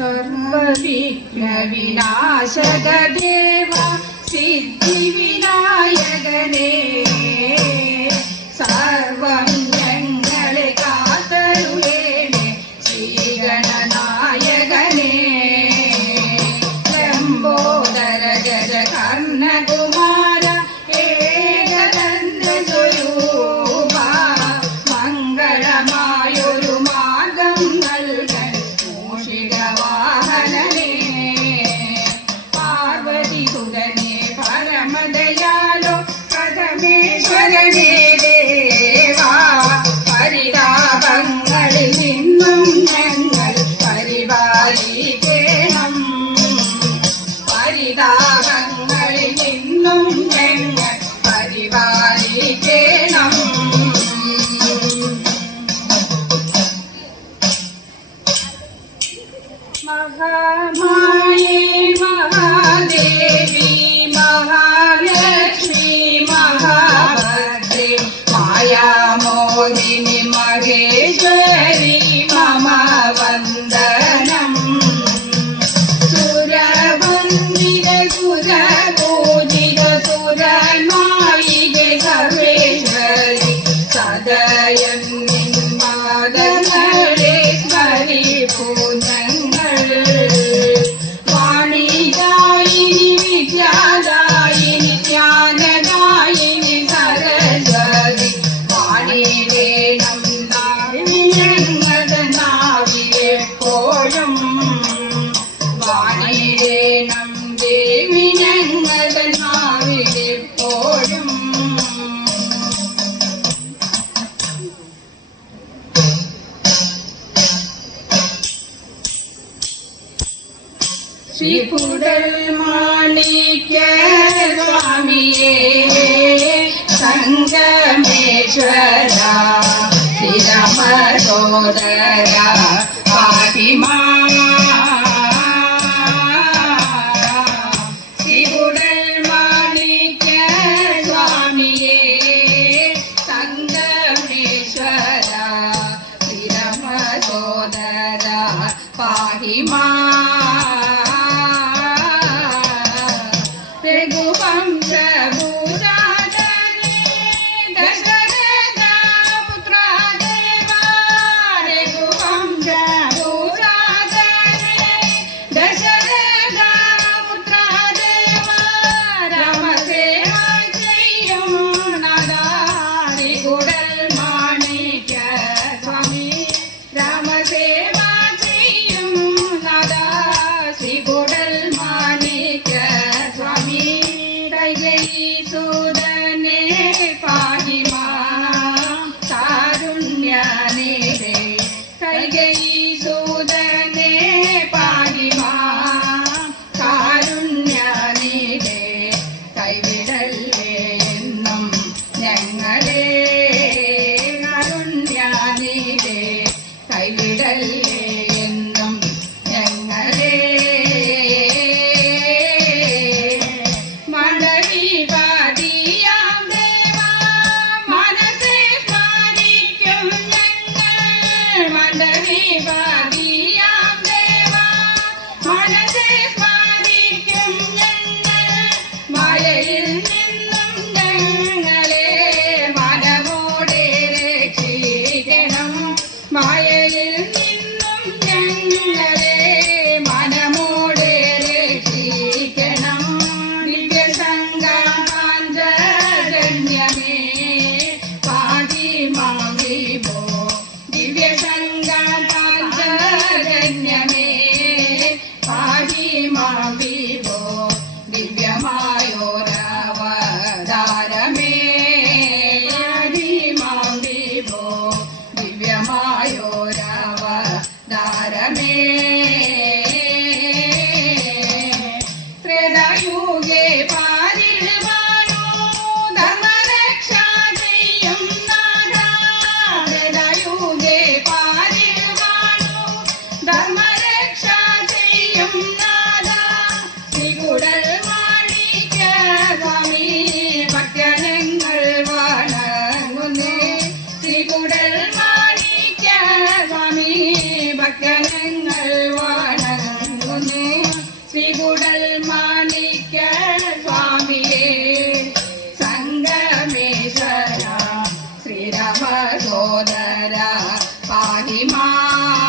സർവവിഘ്ന വിനാശക ദേവ സിദ്ധി വിനായകനേ സർവം ഞങ്ങളെ കാത്തരുളേണേ ശ്രീഗണനായകനേ ലംബോദര ജല കർണകുമാര ഏകദന്ത സ്വരൂപ മംഗളമായൊരു മാർഗം നൽകൻ മൂഷികവാഹനനേ പാർവതി സുതനേ പരമദയാലോ പ്രഥമേശ്വരനേ ദേവാ പരിതാപങ്ങളിൽ നിന്നും ഞങ്ങൾ പരിപാലിക്കണം പരിതാപങ്ങളിൽ നിന്നും ഞങ്ങൾ പരിപാലിക്കണം മഹാമായേ മഹാദേവി മഹാലക്ഷ്മി മഹാഭദ്രേ മായാമോഹിനി മഹേശ്വരി മമ വന്ദനം സുരവന്ദിത സുരപൂജിത സുരനായികെ സർവേശ്വരി സദയം നിന്മാദങ്ങളെ സ്മരിപ്പൂ ഞങ്ങൾ വാണിദായിനി വിദ്യാദായിനി ജ്ഞാനദായിനി സരസ്വതി വാണിവേണം ഞങ്ങളുടെ നാവിലെപ്പോഴും വാണിവേണം ദേവി ഞങ്ങളുടെ നാവിലെപ്പോഴും ശ്രീകുടൽ മാണിക്യ സ്വാമിയേ സംഗമേശ്വര ശ്രീരാമസോദര പാതിമാ ശ്രീകുടൽ മാണിക്യ സ്വാമിയേ സംഗമേശ്വര ശ്രീരാമസോദര പാതിമാ സുദനേ പാഹിമാ കാരുണ്യനേ കൈകേയി സുദനേ പാഹിമാ കാരുണ്യനേ കൈവിടല്ലേ എന്നും ഞങ്ങളെ കാരുണ്യനേ കൈവിടല്ലേ എന്നും ഞങ്ങളെ മായയിൽ നിന്നും ഞങ്ങളെ മനമോടെ രക്ഷിക്കണം മായയിൽ നിന്നും ഞങ്ങളെ മനമോടെ രക്ഷിക്കണം ദിവ്യസംഗാഞ്ജന്യമേ പാതിമാം വിഭോ ദിവ്യസംഗാഞ്ജന്യമേ പാതിമാം വിഭോ ദിവ്യമായോരവതാരമേ പാതിമാം വിഭോ ദിവ്യമായോരവതാരമേ ത്രേതായുഗേ പാരിൽ വാണു ധർമ്മരക്ഷ ചെയ്യും നാഥാ ത്രേതായുഗേ പാരിൽ വാണു ധർമ്മരക്ഷ ചെയ്യും നാഥാ ശ്രീകുടൽ മാണിക്യ സ്വാമി ഭക്തജനങ്ങൾ വണങ്ങുന്നേ ശ്രീകുടൽ മാണിക്യ സ്വാമി ഭക്തജനങ്ങൾ വണങ്ങുന്നു പാഹി മാം